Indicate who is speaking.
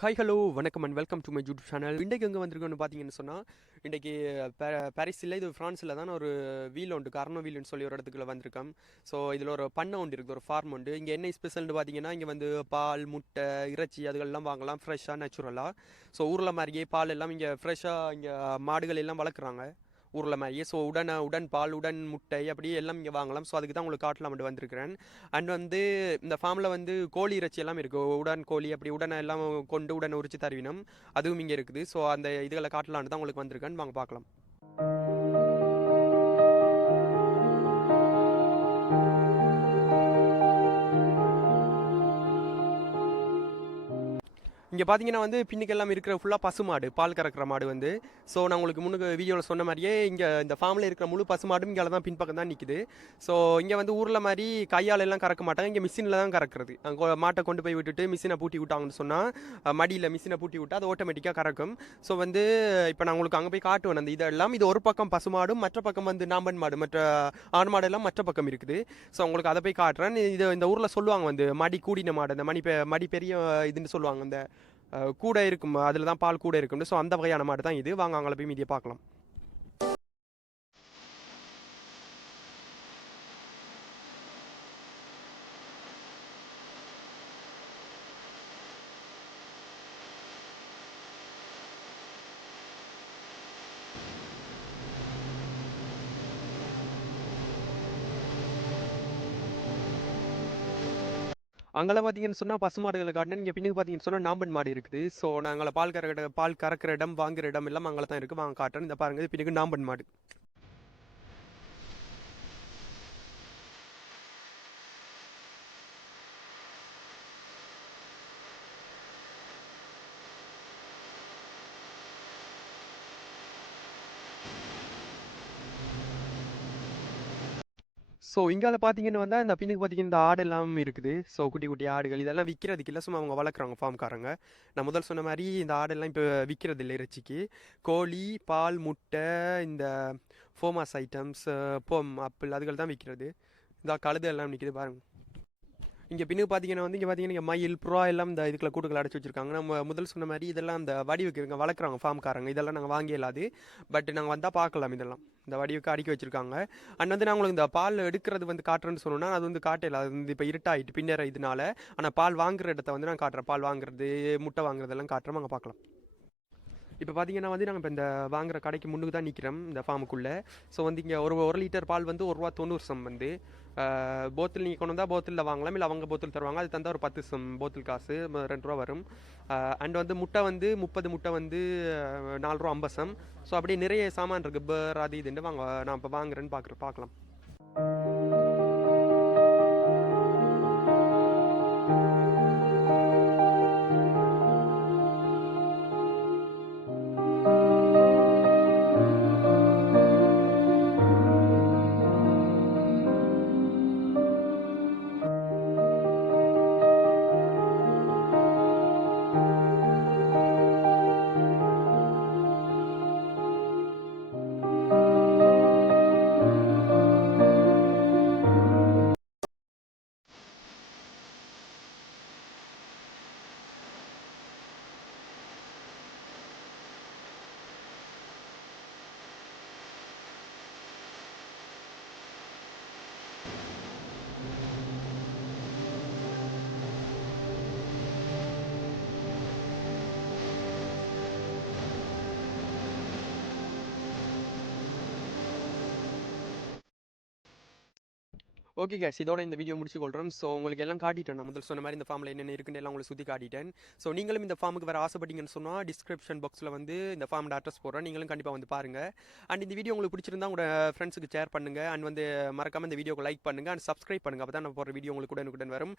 Speaker 1: Hi hello வணக்கம் and welcome to my YouTube channel இன்றைக்கு எங்கே வந்திருக்கோன்னு பார்த்தீங்கன்னு சொன்னால் இன்றைக்கி பாரிஸில் இது ஃப்ரான்ஸில் தான் ஒரு வீல் உண்டு கர்னோ வீல்னு சொல்லி ஒரு இடத்துக்குள்ள வந்திருக்கோம். ஸோ இதில் ஒரு பண்ணை உண்டு இருக்குது ஒரு ஃபார்ம் உண்டு. இங்கே என்ன ஸ்பெஷல்னு பார்த்தீங்கன்னா இங்கே வந்து பால் முட்டை இறைச்சி அதுகள்லாம் வாங்கலாம் ஃப்ரெஷ்ஷாக நேச்சுரலாக ஸோ ஊரில் மாதிரியே பால் எல்லாம் இங்கே ஃப்ரெஷ்ஷாக இங்கே மாடுகள் எல்லாம் வளர்க்குறாங்க. உருளை மாதிரியே ஸோ உடன் உடன் பால் உடன் முட்டை அப்படி எல்லாம் இங்கே வாங்கலாம். ஸோ அதுக்கு தான் உங்களுக்கு காட்டலாம் வந்திருக்கிறேன். அண்ட் வந்து இந்த ஃபார்மில் வந்து கோழி இறைச்சி எல்லாம் இருக்குது உடன் கோழி அப்படி உடனே எல்லாம் கொண்டு உடனே உரிச்சு தருவினம். அதுவும் இங்கே இருக்குது. ஸோ அந்த இதுகளை காட்டலான்னு தான் உங்களுக்கு வந்திருக்கேன். வாங்க பார்க்கலாம். இங்கே பார்த்தீங்கன்னா வந்து பின்னுக்கெல்லாம் இருக்கிற ஃபுல்லாக பசு மாடு பால் கறக்கிற மாடு வந்து. ஸோ நான் உங்களுக்கு முன்னுக்கு வீடியோவில் சொன்ன மாதிரியே இங்கே இந்த ஃபார்மில் இருக்கிற முழு பசு மாடும் இங்கே தான் பின்பக்கம் தான் நிற்குது ஸோ இங்கே வந்து ஊரில் மாதிரி கையால் எல்லாம் கறக்க மாட்டாங்க. இங்கே மிஷினில் தான் கறக்கிறது. அங்கே மாட்டை கொண்டு போய் விட்டுட்டு மிஷினை பூட்டி விட்டாங்கன்னு சொன்னால் மடியில் மிஷினை பூட்டி விட்டால் அது ஆட்டோமேட்டிக்காக கறக்கும். ஸோ வந்து இப்போ நான் உங்களுக்கு அங்கே போய் காட்டுவேன். அந்த இதெல்லாம் இது ஒரு பக்கம் பசு மாடும் மற்ற பக்கம் வந்து நாம்பன் மாடு மற்ற ஆண் மாடெல்லாம் மற்ற பக்கம் இருக்குது. ஸோ உங்களுக்கு அதை போய் காட்டுறேன். இது இந்த ஊரில் சொல்லுவாங்க வந்து மடி கூடின மாடு அந்த மணி பெ மடி பெரிய இதுன்னு சொல்லுவாங்க இந்த கூட இருக்கும்? அதில் தான் பால் கூட இருக்கும்னு. ஸோ அந்த வகையான மாடு தான் இது. வாங்க அவங்கள போய் மீதியை பார்க்கலாம். அங்கெல்லாம் பார்த்தீங்கன்னு சொன்னால் பசுமாடுகளை காட்டினா இங்கே பின்னுக்கு பார்த்தீங்கன்னு சொன்னால் நாம்பன் மாடு இருக்குது. ஸோ நாங்கள் பால் கறக்கிற பால் கறக்கிற இடம் வாங்குற இடம் எல்லாம் அங்கே தான் இருக்குது வாங்க காட்டுறோம் இந்த பாருங்கள் பின்னுக்கு நாம்பன் மாடு. ஸோ இங்கால பார்த்தீங்கன்னு வந்தால் இந்த பின்னுக்கு பார்த்தீங்கன்னா இந்த ஆடு எல்லாம் இருக்குது. ஸோ குட்டி குட்டி ஆடுகள். இதெல்லாம் விற்கிறதுக்கு இல்லை. சும்மா அவங்க வளர்க்குறாங்க ஃபார்ம்காரங்க நான் முதல் சொன்ன மாதிரி இந்த ஆடெல்லாம் இப்போ விற்கிறது இல்லை இறைச்சிக்கு. கோழி பால் முட்டை இந்த ஃபோமாஸ் ஐட்டம்ஸ் பொம் ஆப்பிள் அதுகள் தான் விற்கிறது இந்த கழுது எல்லாம் நிற்கிது பாருங்கள் இங்கே பின்னுக்கு பார்த்தீங்கன்னா வந்து இங்கே பார்த்தீங்கன்னா இங்கே மயில் புறா எல்லாம் இந்த இதுக்குள்ள கூட்டுகள் அடைச்சி வச்சிருக்காங்க. நம்ம முதல் சொன்ன மாதிரி இதெல்லாம் அந்த வடிவுக்கு இவங்க வளர்க்குறாங்க ஃபார்ம்காரங்க இதெல்லாம் நாங்கள் வாங்கி இல்லாது. பட் நாங்கள் வந்தால் பார்க்கலாம் இதெல்லாம். இந்த வடிவுக்கு அடுக்கி வச்சிருக்காங்க. அண்ட் வந்து நான் உங்களுக்கு இந்த பால் எடுக்கிறது வந்து காட்டுறேன்னு சொன்னோன்னா அது வந்து காட்டையில் அது வந்து இப்போ இருட்டாயிட்டு பின்னர் இதனால. ஆனால் பால் வாங்குற இடத்த வந்து நான் காட்டுறேன். பால் வாங்குறது முட்டை வாங்குறதெல்லாம் காட்டுறோம். அங்கே பார்க்கலாம். இப்போ பார்த்தீங்கன்னா வந்து நாங்கள் இப்போ இந்த வாங்குற கடைக்கு முன்னுக்கு தான் நிற்கிறோம் இந்த ஃபார்முக்குள்ளே ஸோ வந்து இங்கே ஒரு ஒரு லிட்டர் பால் வந்து ஒரு ரூபா தொண்ணூறு சம் வந்து போத்தில் நீங்கள் கொண்டு வந்தால் போத்திலில் வாங்கலாம் இல்லை அவங்க போத்தில் தருவாங்க அது தந்தால் ஒரு பத்து சம் போத்தில் காசு ரெண்டு ரூபா வரும். அண்ட் வந்து முட்டை வந்து முப்பது முட்டை வந்து நாலு ரூபா ஐம்பது சம். ஸோ அப்படியே நிறைய சாமான் இருக்குது பேர் அது இதுன்னு வாங்க நான் இப்போ வாங்குறேன்னு பார்க்குறேன் பார்க்கலாம் ஓகே கேஸ் இதோட இந்த வீடியோ முடிச்சு கொள்கிறோம் ஸோ உங்களுக்கு எல்லாம் காட்டிட்டேன். நான் முதல் சொன்ன மாதிரி இந்த ஃபார்மில் என்னென்ன இருக்குன்னு எல்லாம் உங்களுக்கு சுற்றி காட்டிட்டேன். ஸோ நீங்களும் இந்த ஃபார்முக்கு வர ஆசைப்பட்டீங்கன்னு சொன்னால் டிஸ்கிரிப்ஷன் பாக்ஸில் வந்து இந்த ஃபார்மோட அட்ரஸ் போடுறேன். நீங்களும் கண்டிப்பாக வந்து பாருங்கள் அண்ட் இந்த வீடியோ உங்களுக்கு பிடிச்சிருந்தா உங்களோட ஃப்ரெண்ட்ஸுக்கு ஷேர் பண்ணுங்கள் அண்ட் வந்து மறக்காமல் இந்த வீடியோக்கு லைக் பண்ணுங்கள் அண்ட் சப்ஸ்கிரைப் பண்ணுங்கள் அப்போ தான் நான் போடுற வீடியோ உங்களுக்கு உடனுக்குடன் வரும்.